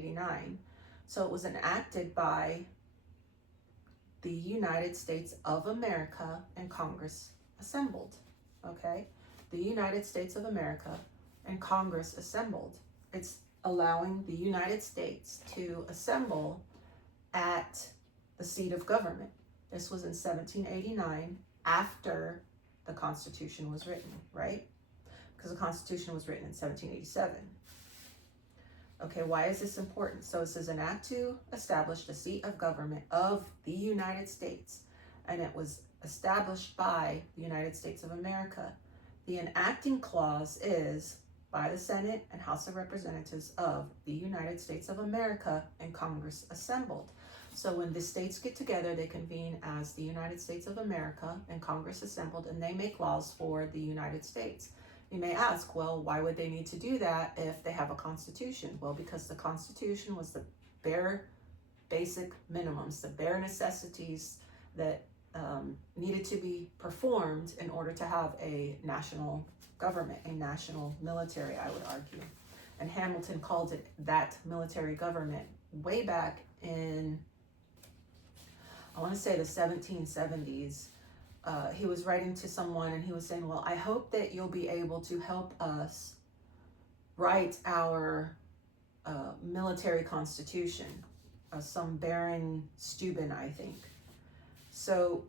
1789. So it was enacted by the United States of America and Congress assembled. Okay? The United States of America and Congress assembled. It's allowing the United States to assemble at the seat of government. This was in 1789 after the Constitution was written, right? Because the Constitution was written in 1787. Okay, why is this important? So it says an act to establish the seat of government of the United States, and it was established by the United States of America. The enacting clause is by the Senate and House of Representatives of the United States of America and Congress assembled. So when the states get together, they convene as the United States of America and Congress assembled, and they make laws for the United States. You may ask, well, why would they need to do that if they have a constitution? Well, because the Constitution was the bare basic minimums, the bare necessities that needed to be performed in order to have a national government, a national military, I would argue. And Hamilton called it that military government way back in, I want to say the 1770s. He was writing to someone and he was saying, well, I hope that you'll be able to help us write our military constitution. Some Baron Steuben, I think. So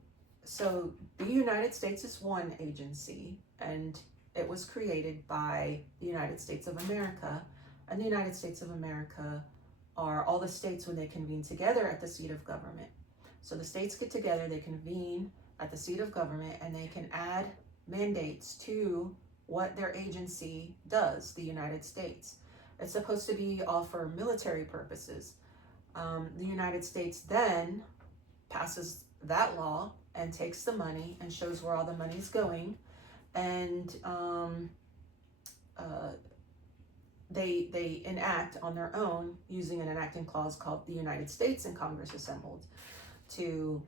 the United States is one agency, and it was created by the United States of America. And the United States of America are all the states when they convene together at the seat of government. So the states get together, they convene at the seat of government, and they can add mandates to what their agency does, the United States. It's supposed to be all for military purposes. The United States then passes that law and takes the money and shows where all the money's going, and they enact on their own using an enacting clause called the United States and Congress assembled to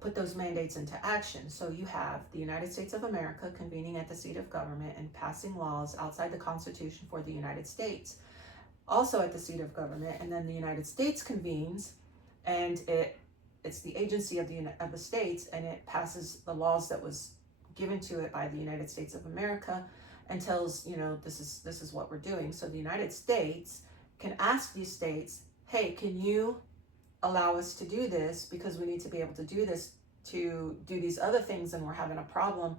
put those mandates into action. So you have the United States of America convening at the seat of government and passing laws outside the Constitution for the United States, also at the seat of government, and then the United States convenes, and it's the agency of the states, and it passes the laws that was given to it by the United States of America and tells, this is what we're doing. So the United States can ask these states, hey, can you allow us to do this, because we need to be able to do this to do these other things, and we're having a problem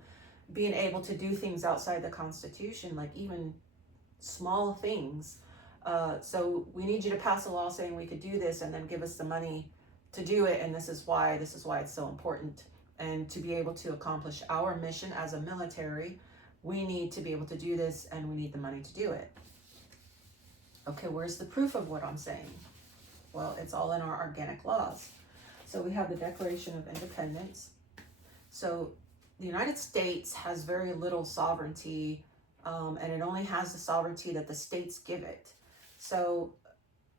being able to do things outside the Constitution, like even small things. So we need you to pass a law saying we could do this, and then give us the money to do it, and this is why it's so important. And to be able to accomplish our mission as a military, we need to be able to do this, and we need the money to do it. Okay, where's the proof of what I'm saying? Well, it's all in our organic laws. So we have the Declaration of Independence. So the United States has very little sovereignty, and it only has the sovereignty that the states give it. So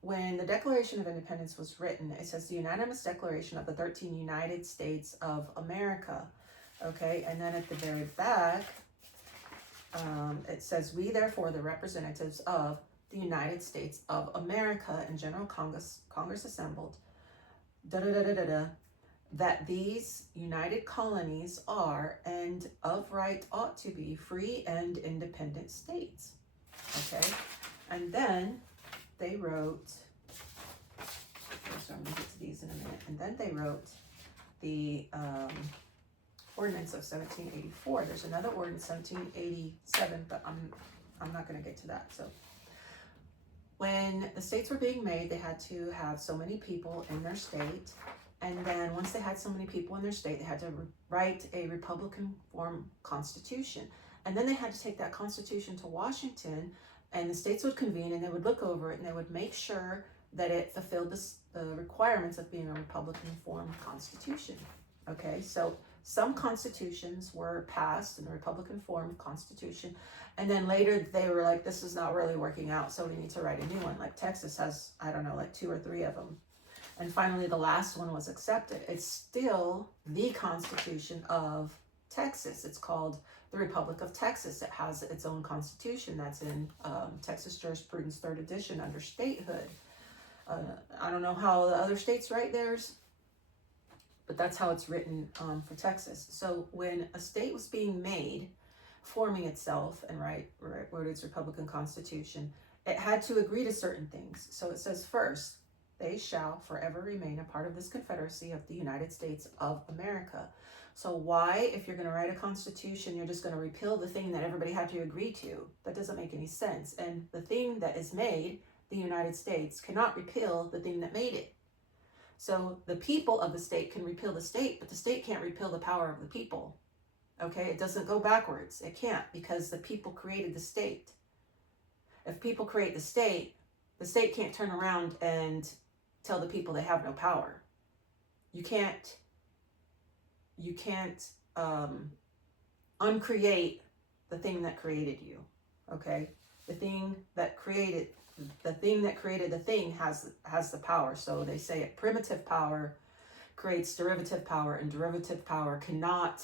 when the Declaration of Independence was written, it says the unanimous declaration of the 13 United States of America. Okay, and then at the very back, it says, we therefore, the representatives of the United States of America and General Congress assembled, that these united colonies are, and of right ought to be, free and independent states. Okay, and then they wrote, so I'm going to get to these in a minute, and then they wrote the ordinance of 1784. There's another ordinance, 1787, but I'm not going to get to that. So when the states were being made, they had to have so many people in their state, and then once they had so many people in their state, they had to write a Republican form constitution, and then they had to take that constitution to Washington, and the states would convene, and they would look over it, and they would make sure that it fulfilled the requirements of being a Republican form constitution. Okay, so some constitutions were passed in the Republican form constitution, and then later they were like, this is not really working out, so we need to write a new one. Like Texas has, I don't know, like 2 or 3 of them. And finally, the last one was accepted. It's still the Constitution of Texas. It's called the Republic of Texas. It has its own constitution that's in Texas Jurisprudence 3rd edition under statehood. I don't know how the other states write theirs, but that's how it's written for Texas. So when a state was being made, forming itself and wrote its Republican Constitution, it had to agree to certain things. So it says first, they shall forever remain a part of this Confederacy of the United States of America. So why, if you're going to write a constitution, you're just going to repeal the thing that everybody had to agree to? That doesn't make any sense. And the thing that is made, the United States, cannot repeal the thing that made it. So the people of the state can repeal the state, but the state can't repeal the power of the people. Okay, it doesn't go backwards. It can't, because the people created the state. If people create the state can't turn around and tell the people they have no power. You can't uncreate the thing that created you. Okay, the thing that created the thing has the power. So they say it, primitive power creates derivative power, and derivative power cannot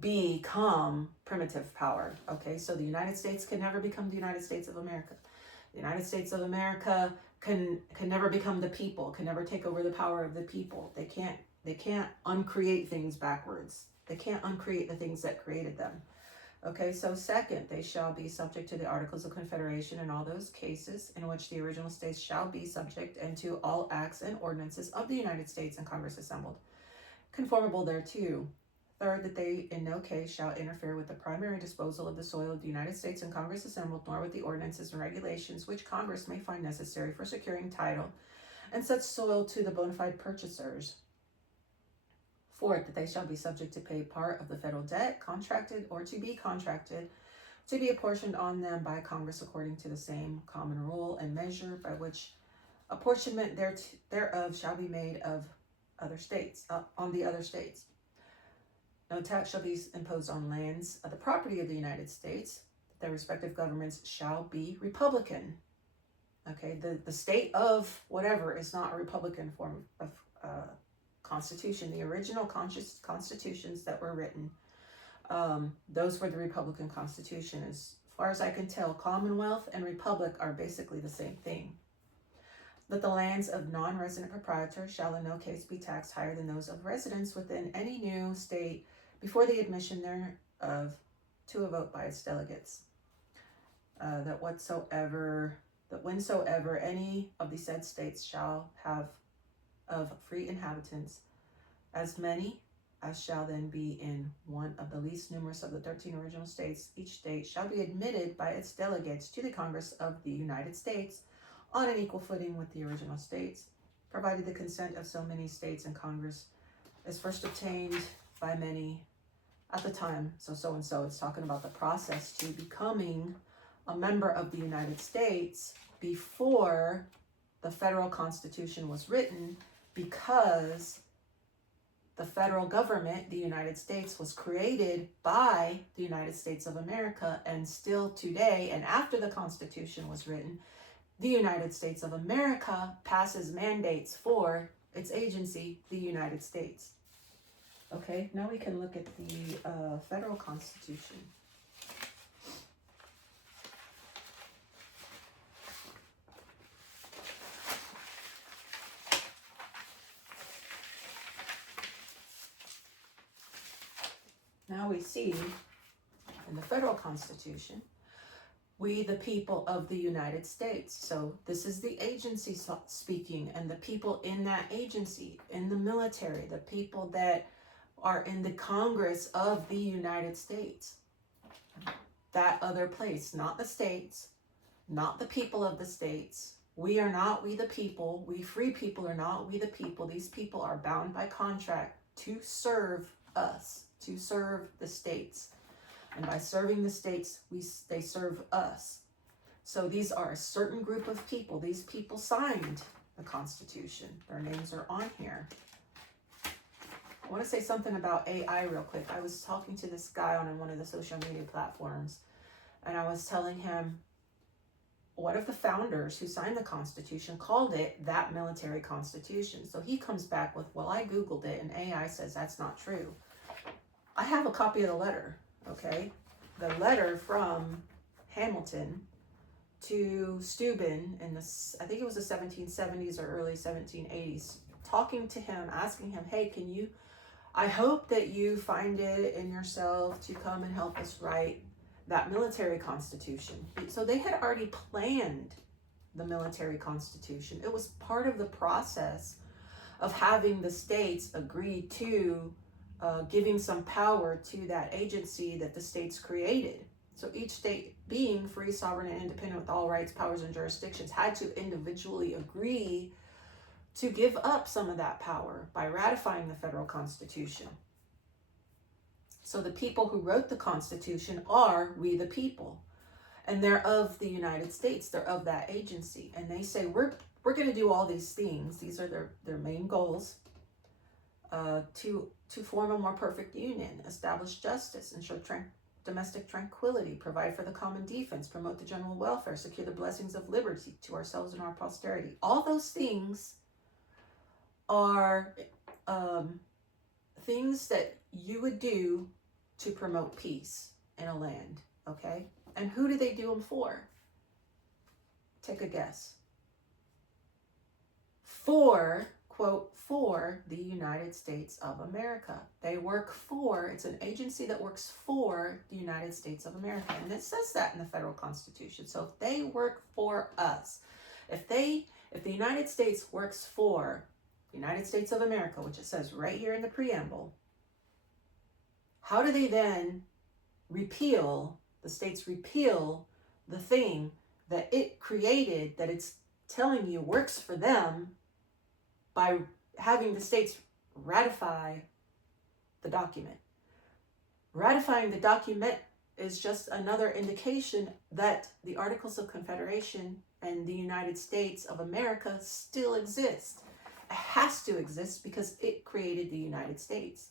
become primitive power. Okay, so the United States can never become the United States of America. The United States of America can never become the people, can never take over the power of the people. They can't uncreate things backwards. They can't uncreate the things that created them. Okay, so second, they shall be subject to the Articles of Confederation in all those cases in which the original states shall be subject, and to all acts and ordinances of the United States and Congress assembled, conformable thereto. Third, that they in no case shall interfere with the primary disposal of the soil of the United States and Congress assembled, nor with the ordinances and regulations which Congress may find necessary for securing title and such soil to the bona fide purchasers. Fourth, that they shall be subject to pay part of the federal debt, contracted or to be contracted, to be apportioned on them by Congress according to the same common rule and measure by which apportionment thereof shall be made of other states, on the other states. No tax shall be imposed on lands of the property of the United States. Their respective governments shall be Republican. Okay, the state of whatever is not a Republican form of constitution. The original constitutions that were written, those were the Republican Constitution. As far as I can tell, Commonwealth and Republic are basically the same thing. That the lands of non-resident proprietors shall in no case be taxed higher than those of residents within any new state before the admission thereof to a vote by its delegates. That whensoever any of the said states shall have of free inhabitants, as many as shall then be in one of the least numerous of the 13 original states, each state shall be admitted by its delegates to the Congress of the United States on an equal footing with the original states, provided the consent of so many states and Congress is first obtained by many at the time. So-and-so, it's talking about the process to becoming a member of the United States before the federal Constitution was written, because the federal government, the United States, was created by the United States of America, and still today, and after the Constitution was written, the United States of America passes mandates for its agency, the United States. Okay, now we can look at the federal Constitution. Now we see in the federal Constitution, we the people of the United States. So this is the agency speaking, and the people in that agency, in the military, the people that are in the Congress of the United States. That other place, not the states, not the people of the states. We are not we the people. We free people are not we the people. These people are bound by contract to serve us, to serve the states. And by serving the states, they serve us. So these are a certain group of people. These people signed the Constitution. Their names are on here. I want to say something about AI real quick. I was talking to this guy on one of the social media platforms, and I was telling him one of the founders who signed the Constitution called it that military Constitution. So he comes back with, well, I Googled it, and AI says that's not true. I have a copy of the letter, okay? The letter from Hamilton to Steuben in the, I think it was the 1770s or early 1780s, talking to him, asking him, hey, can you, I hope that you find it in yourself to come and help us write that military constitution. So they had already planned the military constitution. It was part of the process of having the states agree to giving some power to that agency that the states created. So each state, being free, sovereign, and independent with all rights, powers, and jurisdictions, had to individually agree to give up some of that power by ratifying the federal constitution. So the people who wrote the Constitution are we the people, and they're of the United States. They're of that agency, and they say we're going to do all these things. These are their main goals, to form a more perfect union, establish justice, ensure domestic tranquility, provide for the common defense, promote the general welfare, secure the blessings of liberty to ourselves and our posterity. All those things are things that you would do to promote peace in a land, okay? And who do they do them for? Take a guess. For, quote, for the United States of America. They work for, it's an agency that works for the United States of America. And it says that in the federal Constitution. So if they work for us, if the United States works for the United States of America, which it says right here in the preamble, how do they then repeal, the states repeal the thing that it created, that it's telling you works for them, by having the states ratify the document? Ratifying the document is just another indication that the Articles of Confederation and the United States of America still exist. It has to exist because it created the United States.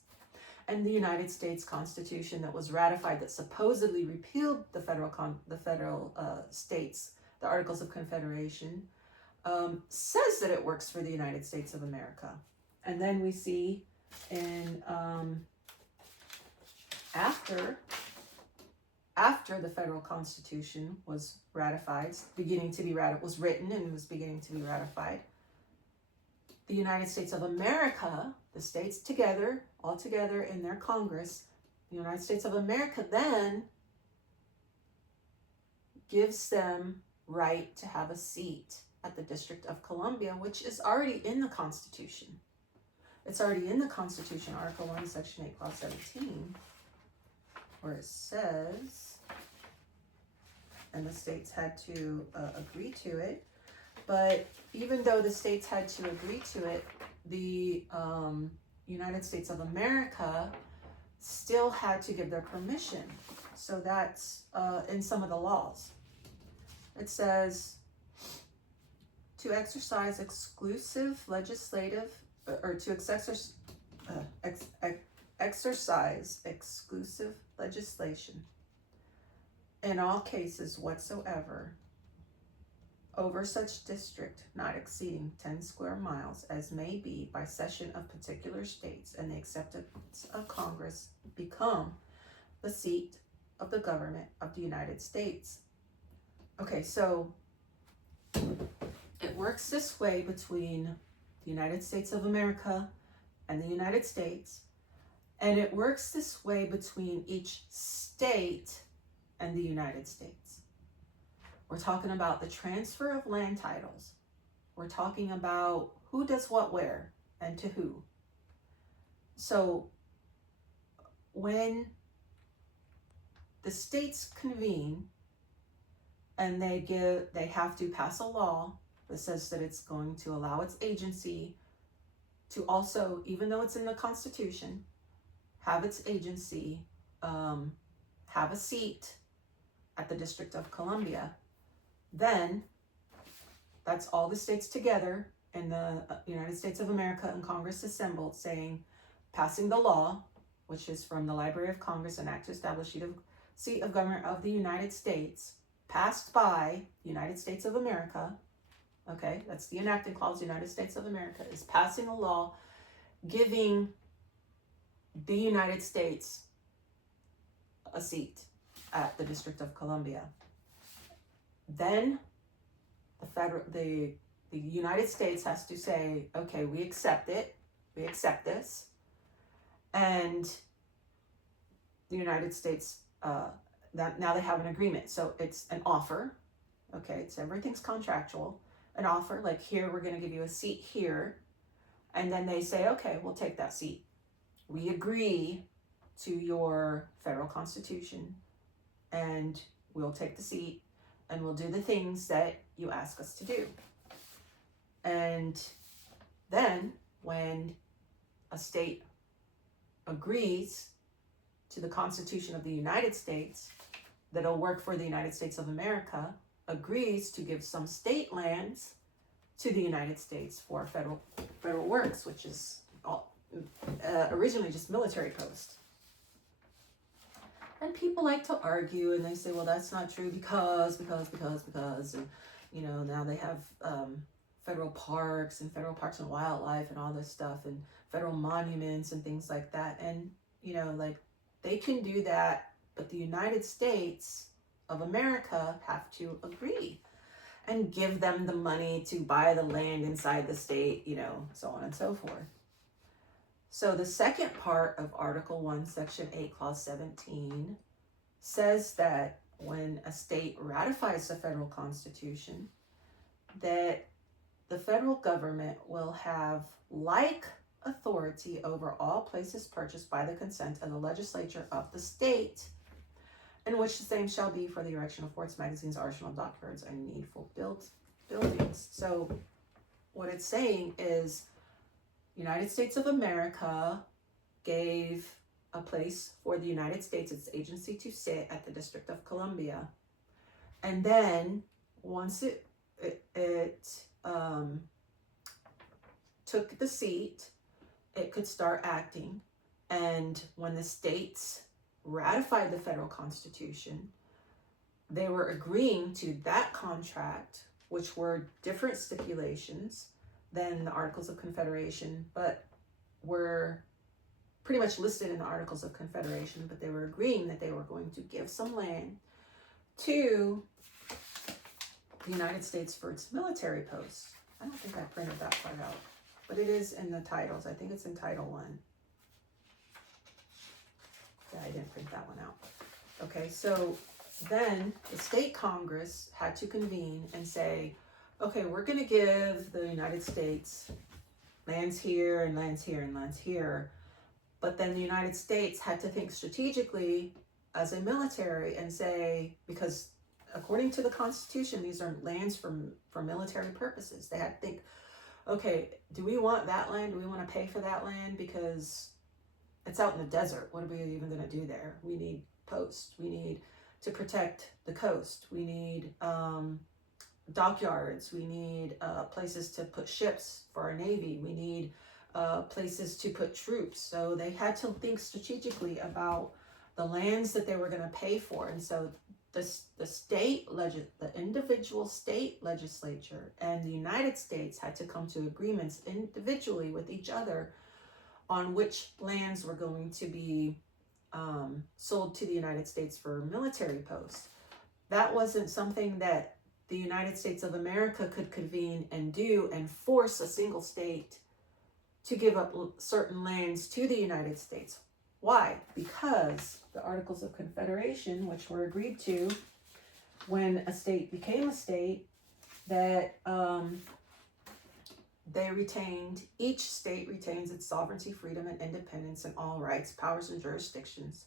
And the United States Constitution that was ratified, that supposedly repealed the federal states, the Articles of Confederation, says that it works for the United States of America. And then we see in after the federal Constitution was ratified, was written and was beginning to be ratified, the United States of America, the states together, all together in their Congress, the United States of America then gives them right to have a seat at the District of Columbia, which is already in the Constitution. It's already in the Constitution, Article 1, Section 8, Clause 17, where it says, and the states had to agree to it, but even though the states had to agree to it, the United States of America still had to give their permission. So that's in some of the laws. It says to exercise exclusive legislative, or to exercise exclusive legislation in all cases whatsoever over such district not exceeding 10 square miles as may be by session of particular states and the acceptance of Congress become the seat of the government of the United States. Okay, so it works this way between the United States of America and the United States, and it works this way between each state and the United States. We're talking about the transfer of land titles. We're talking about who does what where and to who. So when the states convene and they have to pass a law that says that it's going to allow its agency to also, even though it's in the Constitution, have its agency have a seat at the District of Columbia, then that's all the states together in the United States of America and Congress assembled saying, passing the law, which is from the Library of Congress, an act to establish seat of government of the United States, passed by the United States of America. Okay, that's the enacted clause. The United States of America is passing a law giving the United States a seat at the District of Columbia. then the United States has to say, okay, we accept it, we accept this, and the United States, that now they have an agreement. So it's an offer, okay, it's everything's contractual, an offer, like here, we're gonna give you a seat here, and then they say, okay, we'll take that seat. We agree to your federal constitution, and we'll take the seat, and we'll do the things that you ask us to do. And then when a state agrees to the Constitution of the United States, that'll work for the United States of America, agrees to give some state lands to the United States for federal works, which is originally just military posts. And people like to argue, and they say, well, that's not true because, and, you know, now they have federal parks and wildlife and all this stuff, and federal monuments and things like that. And, you know, like, they can do that, but the United States of America have to agree and give them the money to buy the land inside the state, you know, so on and so forth. So the second part of Article 1, Section 8, Clause 17 says that when a state ratifies the federal constitution, that the federal government will have like authority over all places purchased by the consent of the legislature of the state, in which the same shall be for the erection of forts, magazines, arsenal, dockyards, and needful buildings. So what it's saying is, United States of America gave a place for the United States, its agency, to sit at the District of Columbia. And then once it took the seat, it could start acting. And when the states ratified the federal constitution, they were agreeing to that contract, which were different stipulations than the Articles of Confederation, but were pretty much listed in the Articles of Confederation, but they were agreeing that they were going to give some land to the United States for its military posts. I don't think I printed that part out, but it is in the titles. I think it's in Title 1. Yeah, I didn't print that one out. Okay, so then the state Congress had to convene and say, okay, we're going to give the United States lands here and lands here and lands here. But then the United States had to think strategically as a military and say, because according to the Constitution, these are lands for military purposes. They had to think, okay, do we want that land? Do we want to pay for that land? Because it's out in the desert. What are we even going to do there? We need posts. We need to protect the coast. We need dockyards. We need places to put ships for our Navy. We need places to put troops. So they had to think strategically about the lands that they were going to pay for. And so the individual state legislature and the United States had to come to agreements individually with each other on which lands were going to be sold to the United States for military posts. That wasn't something that the United States of America could convene and do and force a single state to give up certain lands to the United States. Why? Because the Articles of Confederation, which were agreed to when a state became a state, that each state retains its sovereignty, freedom, and independence in all rights, powers, and jurisdictions.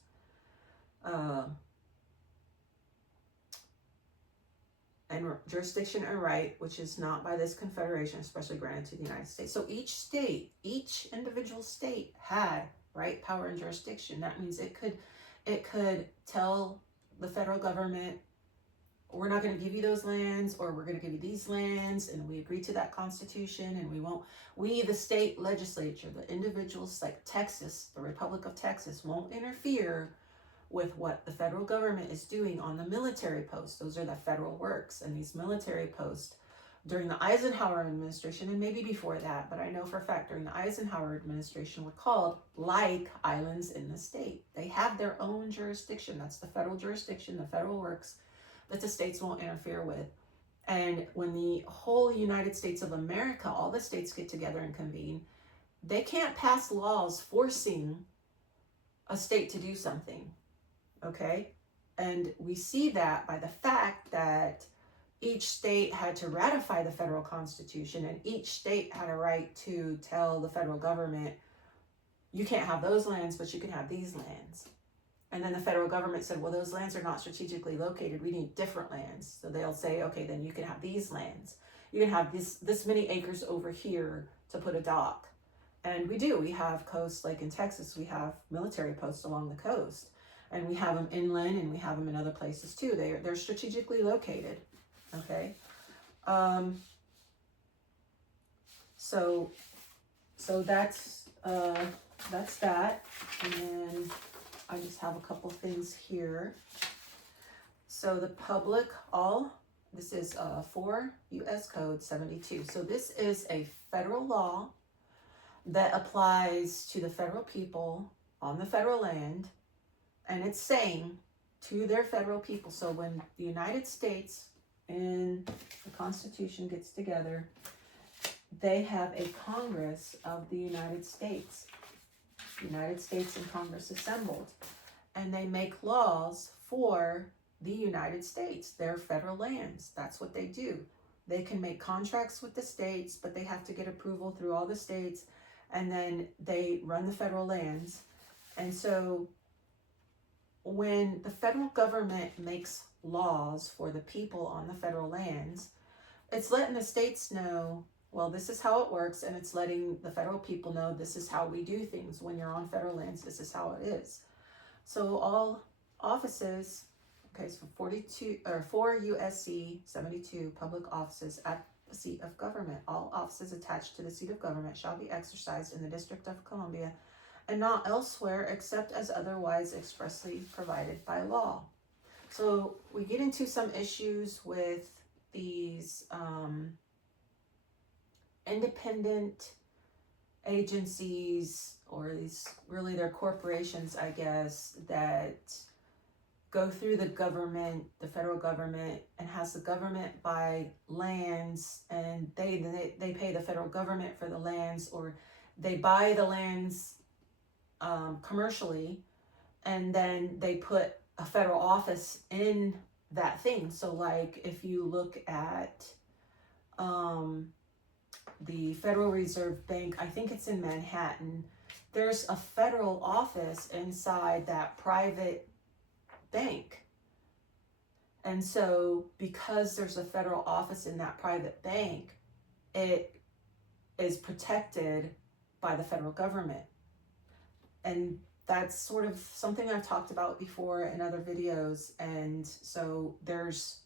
And jurisdiction and right, which is not by this confederation, especially granted to the United States. So each individual state had right, power, and jurisdiction. That means it could tell the federal government, we're not going to give you those lands, or we're going to give you these lands, and we agree to that constitution, and we, the state legislature, the individuals like Texas, the Republic of Texas, won't interfere with what the federal government is doing on the military posts. Those are the federal works, and these military posts during the Eisenhower administration, and maybe before that, but I know for a fact during the Eisenhower administration, were called like islands in the state. They have their own jurisdiction. That's the federal jurisdiction, the federal works. that the states won't interfere with. And when the whole United States of America, all the states get together and convene, they can't pass laws forcing a state to do something, okay? And we see that by the fact that each state had to ratify the federal constitution, and each state had a right to tell the federal government, you can't have those lands, but you can have these lands. And then the federal government said, well, those lands are not strategically located. We need different lands. So they'll say, okay, then you can have these lands. You can have this many acres over here to put a dock. And we do. We have coasts, like in Texas, we have military posts along the coast. And we have them inland, and we have them in other places too. They're strategically located, okay? So that's that. And then I just have a couple things here. So the public, this is 4 U.S. Code 72. So this is a federal law that applies to the federal people on the federal land, and it's saying to their federal people. So when the United States in the Constitution gets together, they have a Congress of the United States and Congress assembled, and they make laws for the United States, their federal lands. That's what they do. They can make contracts with the states, but they have to get approval through all the states, and then they run the federal lands. And so when the federal government makes laws for the people on the federal lands, it's letting the states know, well, this is how it works, and it's letting the federal people know this is how we do things. When you're on federal lands, this is how it is. So all offices, okay, so 4 USC 72 public offices at the seat of government. All offices attached to the seat of government shall be exercised in the District of Columbia and not elsewhere except as otherwise expressly provided by law. So we get into some issues with these independent agencies, or these really they're corporations, I guess, that go through the government, the federal government, and has the government buy lands, and they pay the federal government for the lands, or they buy the lands commercially, and then they put a federal office in that thing. So like if you look at the Federal Reserve Bank, I think it's in Manhattan, there's a federal office inside that private bank. And so because there's a federal office in that private bank, it is protected by the federal government. And that's sort of something I've talked about before in other videos. And so there's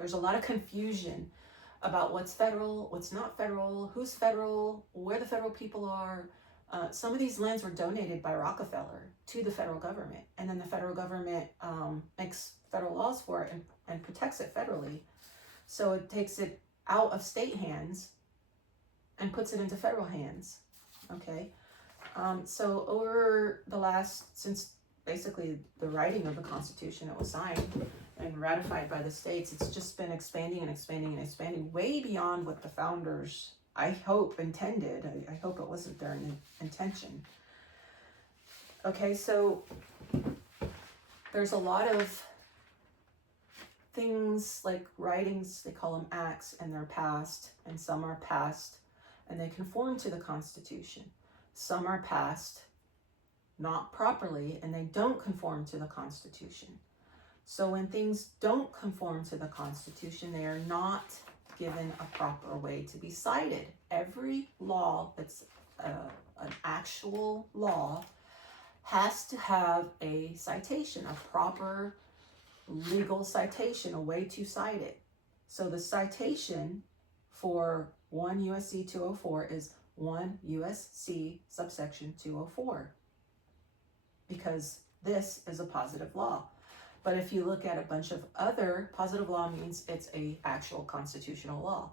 a lot of confusion about what's federal, what's not federal, who's federal, where the federal people are. Some of these lands were donated by Rockefeller to the federal government, and then the federal government makes federal laws for it and protects it federally. So it takes it out of state hands and puts it into federal hands, okay? So over the since basically the writing of the Constitution, it was signed and ratified by the states, it's just been expanding and expanding and expanding way beyond what the founders, I hope, intended. I hope it wasn't their intention. Okay, so there's a lot of things like writings, they call them acts, and they're passed, and some are passed and they conform to the Constitution. Some are passed not properly and they don't conform to the Constitution. So when things don't conform to the Constitution, they are not given a proper way to be cited. Every law that's an actual law has to have a citation, a proper legal citation, a way to cite it. So the citation for 1 U.S.C. 204 is 1 U.S.C. subsection 204, because this is a positive law. But if you look at a bunch of other, positive law means it's a actual constitutional law.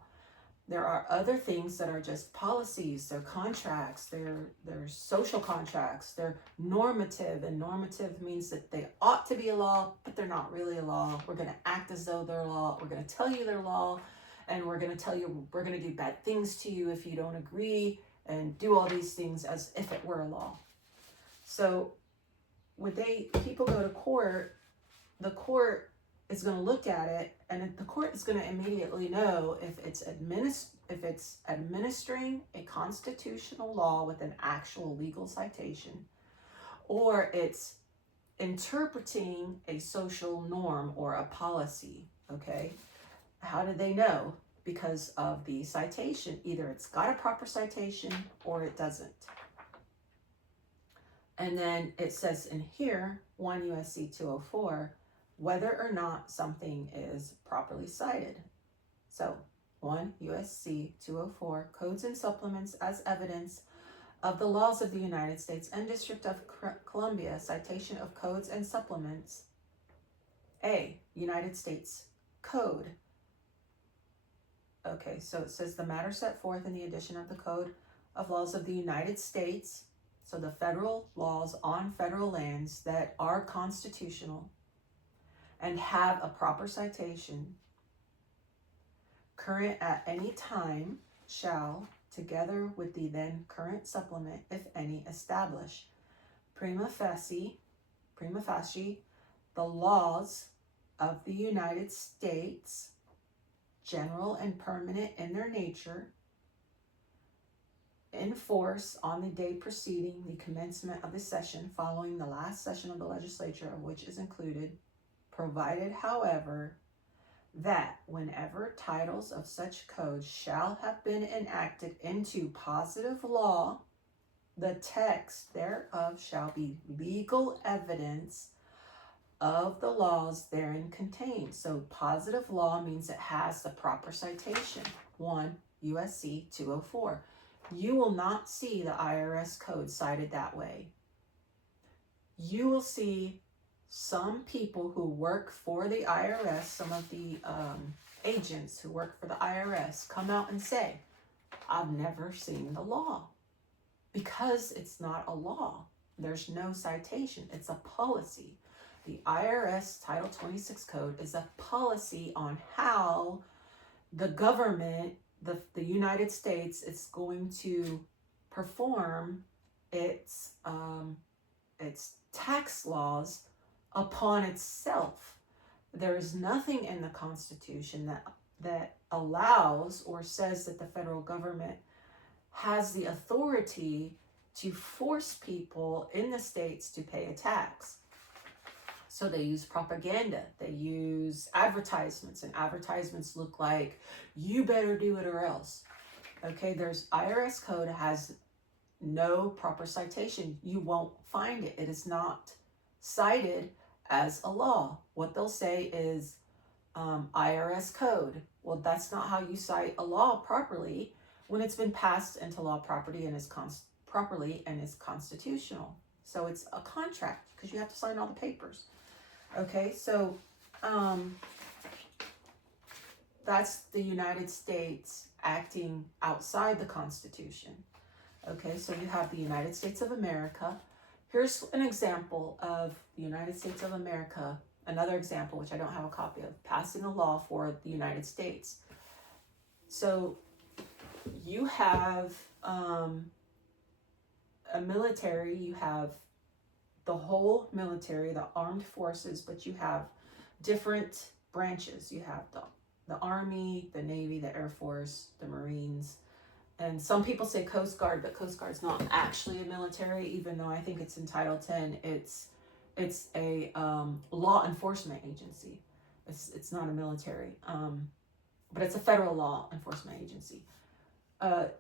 There are other things that are just policies, they're contracts, they're social contracts, they're normative, and normative means that they ought to be a law, but they're not really a law. We're going to act as though they're law. We're going to tell you they're law, and we're going to tell you we're going to do bad things to you if you don't agree, and do all these things as if it were a law. So when people go to court, the court is going to look at it, and the court is going to immediately know if it's administering a constitutional law with an actual legal citation, or it's interpreting a social norm or a policy. Okay, how do they know? Because of the citation. Either it's got a proper citation or it doesn't. And then it says in here, 1 USC 204, whether or not something is properly cited. So 1 USC 204, codes and supplements as evidence of the laws of the United States and District of Columbia, citation of codes and supplements. A, United States Code. Okay, so it says the matter set forth in the edition of the Code of Laws of the United States, so the federal laws on federal lands that are constitutional and have a proper citation, current at any time, shall, together with the then current supplement, if any, establish prima facie, the laws of the United States, general and permanent in their nature, in force on the day preceding the commencement of the session following the last session of the legislature of which is included, provided, however, that whenever titles of such codes shall have been enacted into positive law, the text thereof shall be legal evidence of the laws therein contained. So positive law means it has the proper citation. 1 USC 204. You will not see the IRS code cited that way. You will see some people who work for the IRS, some of the agents who work for the IRS, come out and say, I've never seen the law, because it's not a law. There's no citation. It's a policy. The IRS Title 26 code is a policy on how the government, the United States, is going to perform its tax laws upon itself. There is nothing in the Constitution that allows or says that the federal government has the authority to force people in the states to pay a tax. So they use propaganda, they use advertisements, and advertisements look like, you better do it or else. Okay, there's IRS code has no proper citation. You won't find it. It is not cited as a law. What they'll say is IRS code. Well, that's not how you cite a law properly when it's been passed into law properly and is constitutional. So it's a contract because you have to sign all the papers. Okay, so that's the United States acting outside the Constitution. Okay, so you have the United States of America. Here's an example of the United States of America, another example, which I don't have a copy of, passing a law for the United States. So you have a military, you have the whole military, the armed forces, but you have different branches. You have the Army, the Navy, the Air Force, the Marines, and some people say Coast Guard, but Coast Guard's not actually a military, even though I think it's in Title 10. It's a law enforcement agency. It's not a military, but it's a federal law enforcement agency.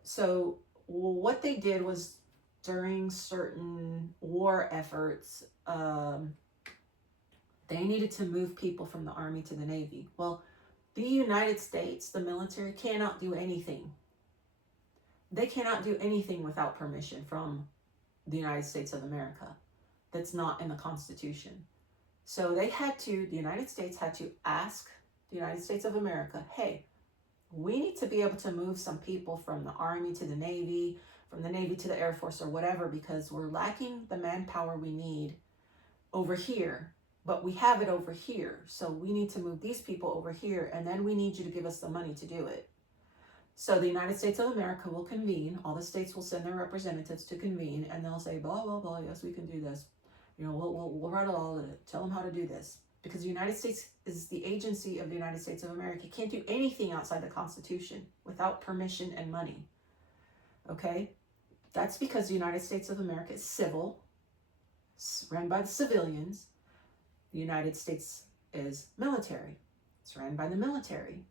So what they did was, during certain war efforts, they needed to move people from the Army to the Navy. Well, the United States, the military, cannot do anything. They cannot do anything without permission from the United States of America. That's not in the Constitution. So the United States had to ask the United States of America, hey, We need to be able to move some people from the Army to the Navy, from the Navy to the Air Force or whatever, because we're lacking the manpower we need over here, but we have it over here. So we need to move these people over here, and then we need you to give us the money to do it. So the United States of America will convene. All the states will send their representatives to convene, and they'll say, blah, blah, blah, yes, we can do this. You know, we'll write a law, tell them how to do this. Because the United States is the agency of the United States of America. You can't do anything outside the Constitution without permission and money. Okay? That's because the United States of America is civil, run by the civilians. The United States is military. It's run by the military.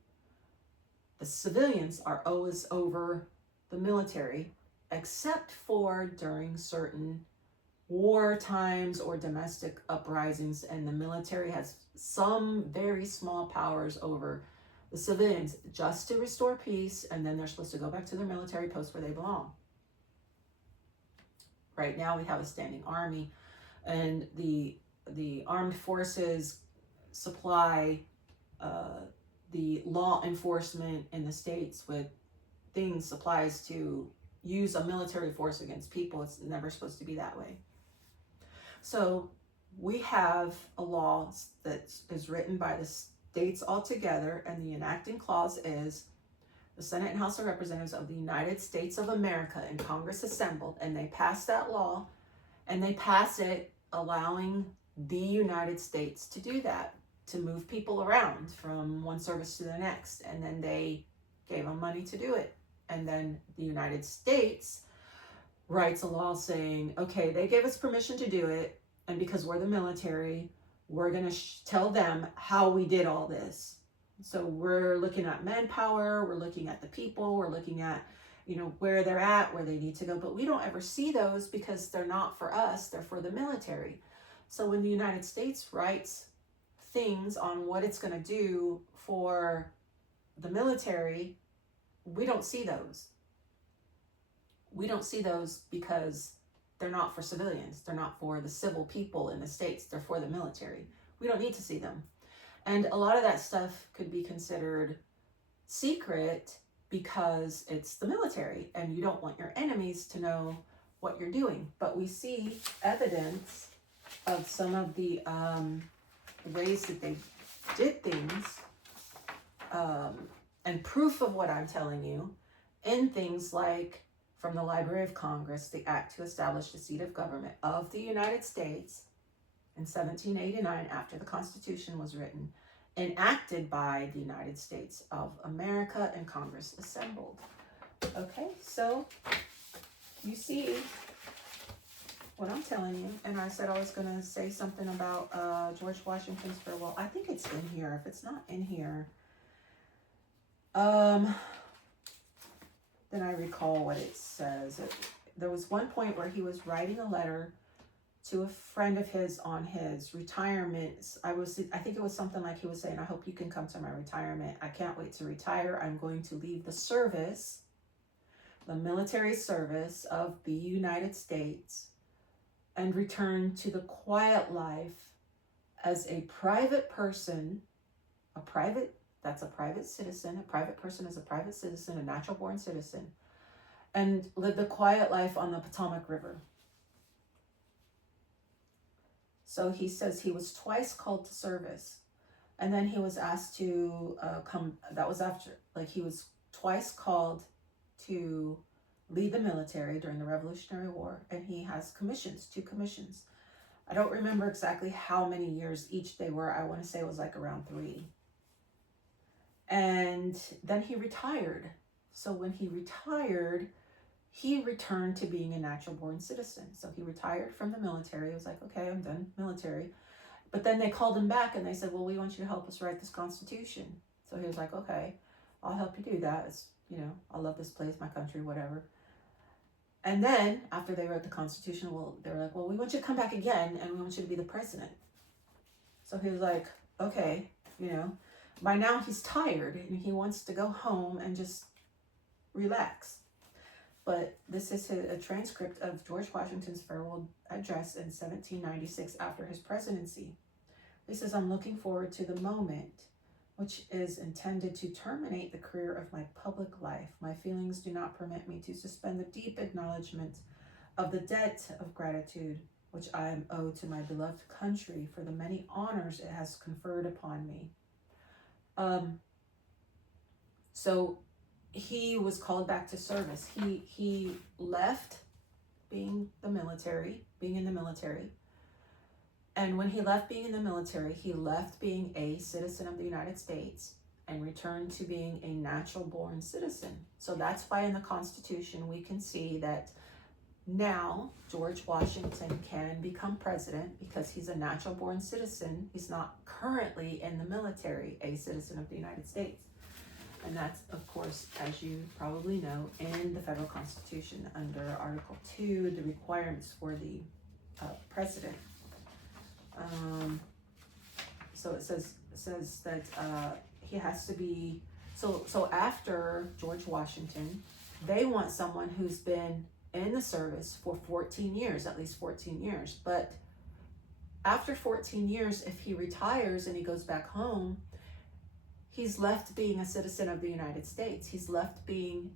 The civilians are always over the military, except for during certain war times or domestic uprisings, and the military has some very small powers over the civilians just to restore peace, and then they're supposed to go back to their military post where they belong. Right now we have a standing army, and the armed forces supply the law enforcement in the states with things, supplies to use a military force against people. It's never supposed to be that way. So we have a law that is written by the states all together, and the enacting clause is the Senate and House of Representatives of the United States of America and Congress assembled, and they pass that law, and they pass it allowing the United States to do that, to move people around from one service to the next. And then they gave them money to do it. And then the United States writes a law saying, okay, they gave us permission to do it, and because we're the military, we're going to tell them how we did all this. So we're looking at manpower, we're looking at the people, we're looking at, you know, where they're at, where they need to go, but we don't ever see those because they're not for us, they're for the military. So when the United States writes things on what it's going to do for the military, we don't see those. We don't see those because they're not for civilians. They're not for the civil people in the states. They're for the military. We don't need to see them. And a lot of that stuff could be considered secret because it's the military and you don't want your enemies to know what you're doing. But we see evidence of some of the ways that they did things and proof of what I'm telling you in things like from the Library of Congress, the Act to Establish the Seat of Government of the United States in 1789, after the Constitution was written, enacted by the United States of America and Congress assembled. Okay, so you see what I'm telling you. And I said I was going to say something about George Washington's farewell. I think it's in here. If it's not in here, then I recall what it says. There was one point where he was writing a letter to a friend of his on his retirement. I think it was something like he was saying, I hope you can come to my retirement. I can't wait to retire. I'm going to leave the service, the military service of the United States, and return to the quiet life as a private person, that's a private citizen. A private person is a private citizen, a natural born citizen, and live the quiet life on the Potomac River. So he says he was twice called to service, and then he was asked to come. That was after, like, he was twice called to lead the military during the Revolutionary War, and he has commissions, 2 commissions. I don't remember exactly how many years each they were. I want to say it was like around 3. And then he retired. So when he retired, he returned to being a natural born citizen. So he retired from the military. He was like, okay, I'm done military. But then they called him back and they said, well, we want you to help us write this Constitution. So he was like, okay, I'll help you do that. It's, you know, I love this place, my country, whatever. And then after they wrote the Constitution, well, they were like, well, we want you to come back again and we want you to be the president. So he was like, okay, you know, by now he's tired and he wants to go home and just relax. But this is a transcript of George Washington's farewell address in 1796 after his presidency. He says, I'm looking forward to the moment which is intended to terminate the career of my public life. My feelings do not permit me to suspend the deep acknowledgement of the debt of gratitude which I am owed to my beloved country for the many honors it has conferred upon me. So he was called back to service. He left being in the military. And when he left being in the military, he left being a citizen of the United States and returned to being a natural born citizen. So that's why in the Constitution we can see that now George Washington can become president because he's a natural born citizen. He's not currently in the military, a citizen of the United States. And that's, of course, as you probably know, in the federal Constitution under Article 2, the requirements for the president. So it says that he has to be, so after George Washington, they want someone who's been in the service for 14 years, at least 14 years. But after 14 years, if he retires and he goes back home, he's left being a citizen of the United States. He's left being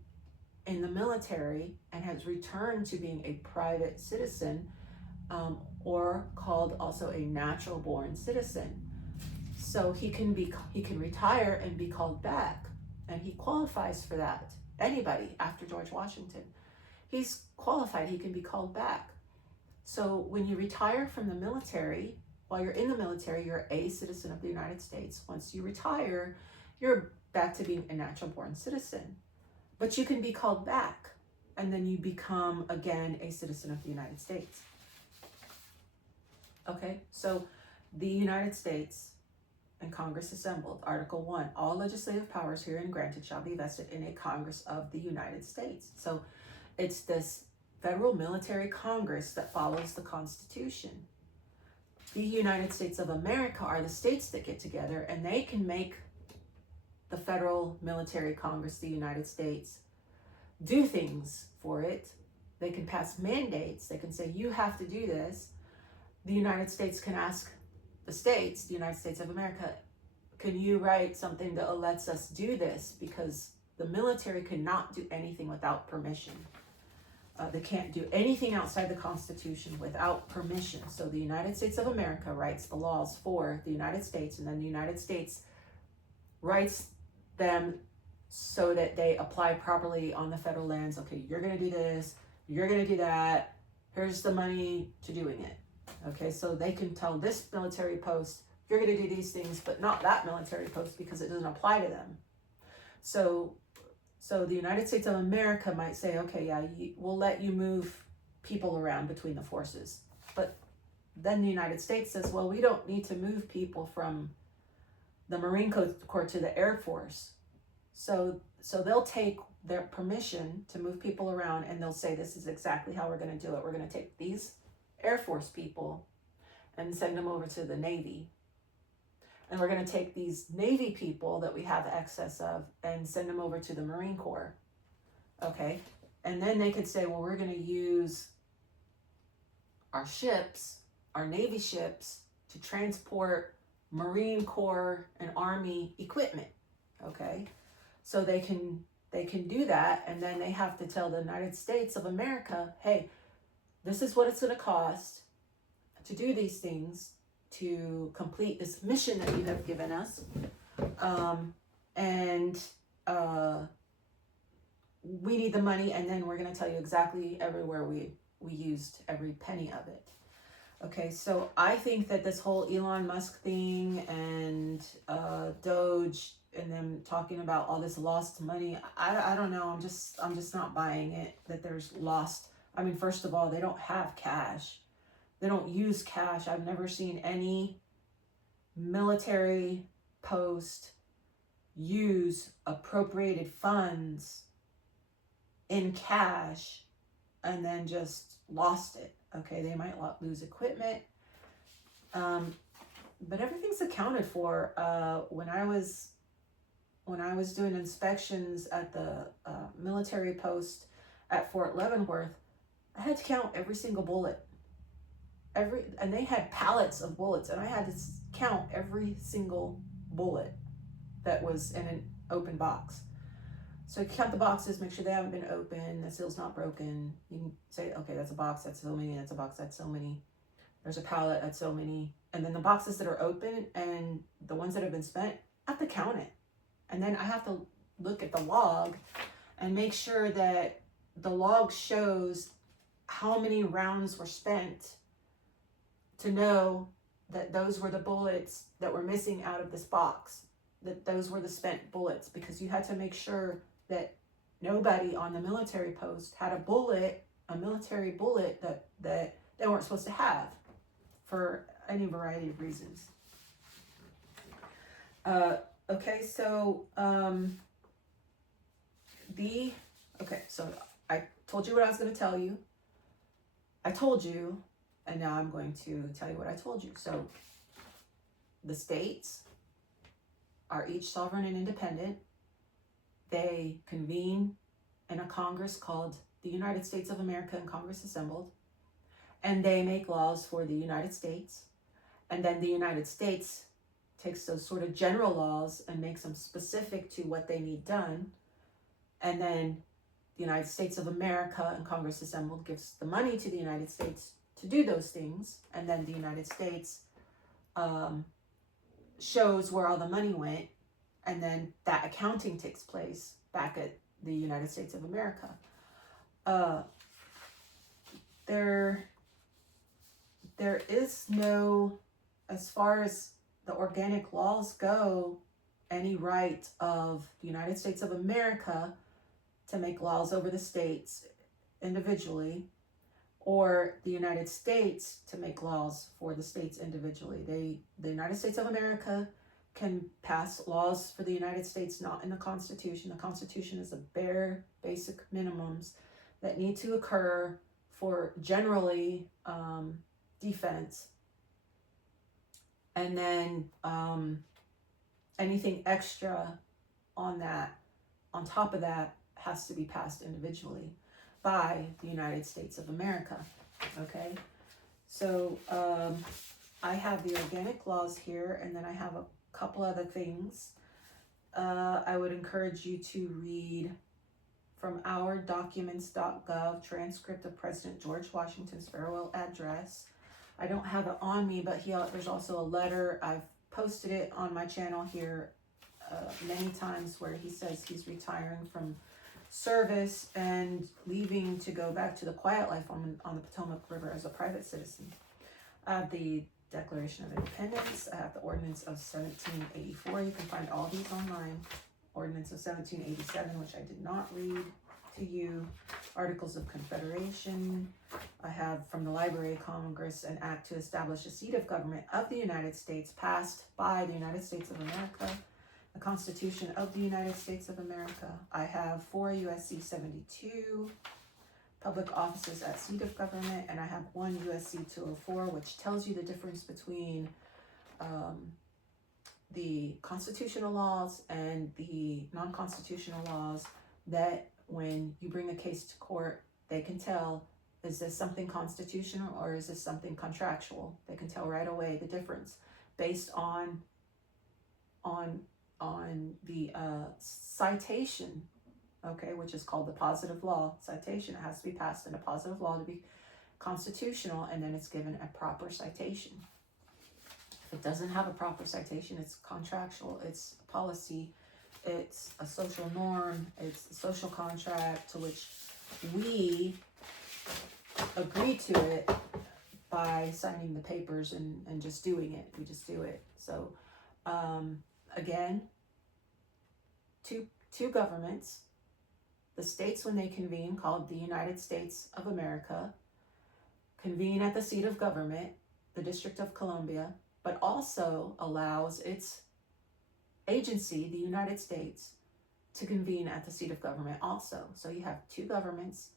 in the military and has returned to being a private citizen, or called also a natural born citizen. So he can retire and be called back, and he qualifies for that. Anybody after George Washington, he's qualified, he can be called back. So when you retire from the military, while you're in the military, you're a citizen of the United States. Once you retire, you're back to being a natural born citizen. But you can be called back, and then you become again a citizen of the United States. Okay, so the United States and Congress assembled. Article 1, all legislative powers herein granted shall be vested in a Congress of the United States. So it's this federal military Congress that follows the Constitution. The United States of America are the states that get together, and they can make the federal military Congress, the United States, do things for it. They can pass mandates. They can say, you have to do this. The United States can ask the states, the United States of America, can you write something that lets us do this? Because the military cannot do anything without permission. They can't do anything outside the Constitution without permission. So the United States of America writes the laws for the United States, and then the United States writes them so that they apply properly on the federal lands. Okay, you're going to do this, you're going to do that, here's the money to doing it. Okay, so they can tell this military post, you're going to do these things, but not that military post because it doesn't apply to them. So the United States of America might say, okay, yeah, we'll let you move people around between the forces. But then the United States says, well, we don't need to move people from the Marine Corps to the Air Force. So they'll take their permission to move people around, and they'll say, this is exactly how we're going to do it. We're going to take these Air Force people and send them over to the Navy. And we're going to take these Navy people that we have excess of and send them over to the Marine Corps. Okay. And then they could say, well, we're going to use our ships, our Navy ships, to transport Marine Corps and Army equipment. Okay. So they can do that. And then they have to tell the United States of America, hey, this is what it's going to cost to do these things, to complete this mission that you have given us. We need the money, and then we're going to tell you exactly everywhere we used every penny of it. Okay, so I think that this whole Elon Musk thing and Doge and them talking about all this lost money, I don't know, I'm just not buying it that there's lost. I mean, first of all, they don't have cash. They don't use cash. I've never seen any military post use appropriated funds in cash and then just lost it. Okay, they might lose equipment, but everything's accounted for. When I was doing inspections at the military post at Fort Leavenworth, I had to count every single bullet. And they had pallets of bullets, and I had to count every single bullet. that was in an open box. So you count the boxes, make sure they haven't been opened, the seal's not broken. You can say, okay, that's a box, that's so many, that's a box, that's so many. There's a pallet, that's so many. And then the boxes that are open and the ones that have been spent, I have to count it. And then I have to look at the log and make sure that the log shows how many rounds were spent to know that those were the bullets that were missing out of this box, that those were the spent bullets, because you had to make sure that nobody on the military post had a military bullet that they weren't supposed to have for any variety of reasons. Okay, so so I told you what I was going to tell you. I told you, and now I'm going to tell you what I told you. So the states are each sovereign and independent. They convene in a Congress called the United States of America and Congress assembled, and they make laws for the United States. And then the United States takes those sort of general laws and makes them specific to what they need done. And then the United States of America and Congress assembled gives the money to the United States to do those things. And then the United States shows where all the money went. And then that accounting takes place back at the United States of America. There is no, as far as the organic laws go, any right of the United States of America to make laws over the states individually, or the United States to make laws for the states individually. The United States of America can pass laws for the United States, not in the Constitution. The Constitution is a bare basic minimums that need to occur for generally defense. And then anything extra on that, on top of that, has to be passed individually by the United States of America. Okay, so I have the organic laws here, and then I have a couple other things. I would encourage you to read from ourdocuments.gov, transcript of President George Washington's farewell address. I don't have it on me, but there's also a letter. I've posted it on my channel here many times, where he says he's retiring from service and leaving to go back to the quiet life on the Potomac River as a private citizen. I have the Declaration of Independence. I have the Ordinance of 1784. You can find all these online. Ordinance of 1787, which I did not read to you. Articles of Confederation. I have from the Library of Congress an act to establish a seat of government of the United States passed by the United States of America. The Constitution of the United States of America. I have 4 USC 72, public offices at seat of government, and I have 1 USC 204, which tells you the difference between the constitutional laws and the non-constitutional laws, that when you bring a case to court, they can tell, is this something constitutional or is this something contractual? They can tell right away the difference based on the citation, okay, which is called the positive law citation. It has to be passed in a positive law to be constitutional, and then it's given a proper citation. If it doesn't have a proper citation, it's contractual, it's policy, it's a social norm, it's a social contract to which we agree to it by signing the papers and just doing it. We just do it. So again, two governments, the states when they convene, called the United States of America, convene at the seat of government, the District of Columbia, but also allows its agency, the United States, to convene at the seat of government also. So you have two governments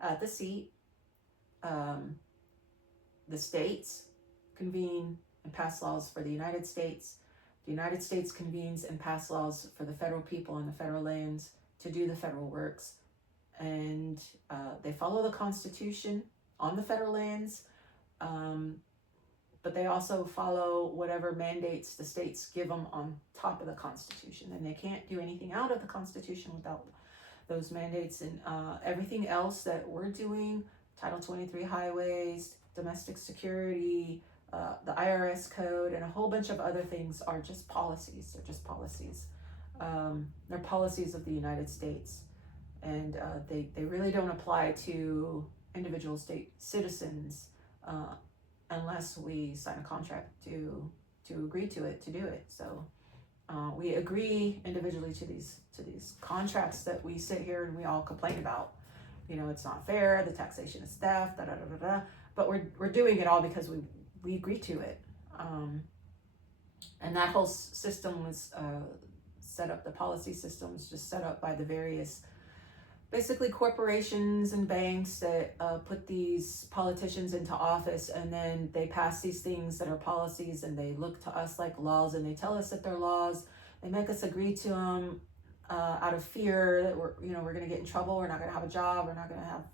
at the seat. The states convene and pass laws for the United States. The United States convenes and pass laws for the federal people and the federal lands to do the federal works. And they follow the Constitution on the federal lands, but but they also follow whatever mandates the states give them on top of the Constitution. And they can't do anything out of the Constitution without those mandates. And everything else that we're doing, Title 23 highways, domestic security, the IRS code, and a whole bunch of other things are just policies. They're just policies. They're policies of the United States. And they really don't apply to individual state citizens unless we sign a contract to agree to it, to do it. So we agree individually to these contracts that we sit here and we all complain about. You know, it's not fair, the taxation is theft, da da da da da. But we're doing it all because we agree to it. And that whole system was set up. The policy system was just set up by the various, basically, corporations and banks that put these politicians into office, and then they pass these things that are policies, and they look to us like laws, and they tell us that they're laws. They make us agree to them out of fear that we're going to get in trouble. We're not going to have a job. We're not going to have,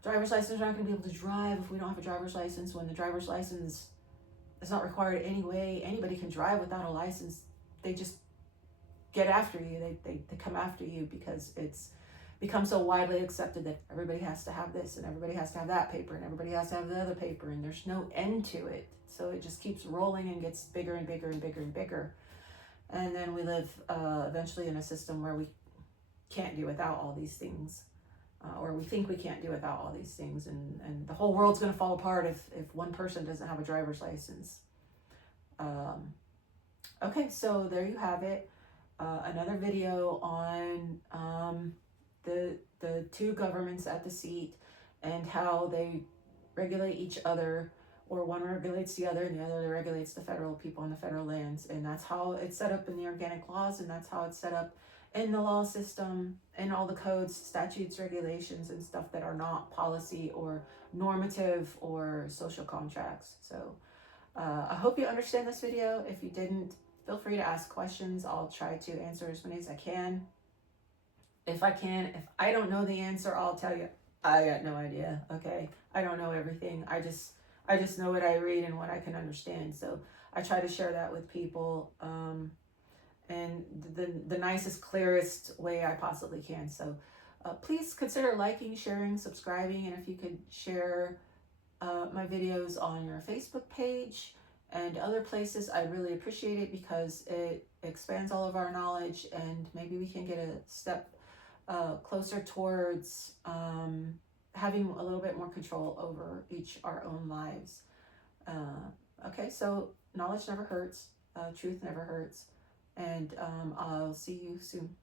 driver's license. We're not going to be able to drive if we don't have a driver's license. When the driver's license is not required anyway, anybody can drive without a license. They just get after you. They come after you because it's become so widely accepted that everybody has to have this and everybody has to have that paper and everybody has to have the other paper, and there's no end to it. So it just keeps rolling and gets bigger and bigger and bigger and bigger. And then we live eventually in a system where we can't do without all these things, or we think we can't do without all these things, and the whole world's going to fall apart if one person doesn't have a driver's license. Okay, so there you have it. Another video on the two governments at the seat and how they regulate each other, or one regulates the other and the other regulates the federal people on the federal lands. And that's how it's set up in the organic laws, and that's how it's set up in the law system, and all the codes, statutes, regulations, and stuff that are not policy or normative or social contracts. So I hope you understand this video. If you didn't, feel free to ask questions. I'll try to answer as many as I can. If I don't know the answer, I'll tell you, I got no idea. Okay. I don't know everything. I just know what I read and what I can understand. So I try to share that with people, and the nicest, clearest way I possibly can. So please consider liking, sharing, subscribing, and if you could share my videos on your Facebook page and other places, I really appreciate it, because it expands all of our knowledge, and maybe we can get a step closer towards having a little bit more control over our own lives. Okay, so knowledge never hurts, truth never hurts, and I'll see you soon.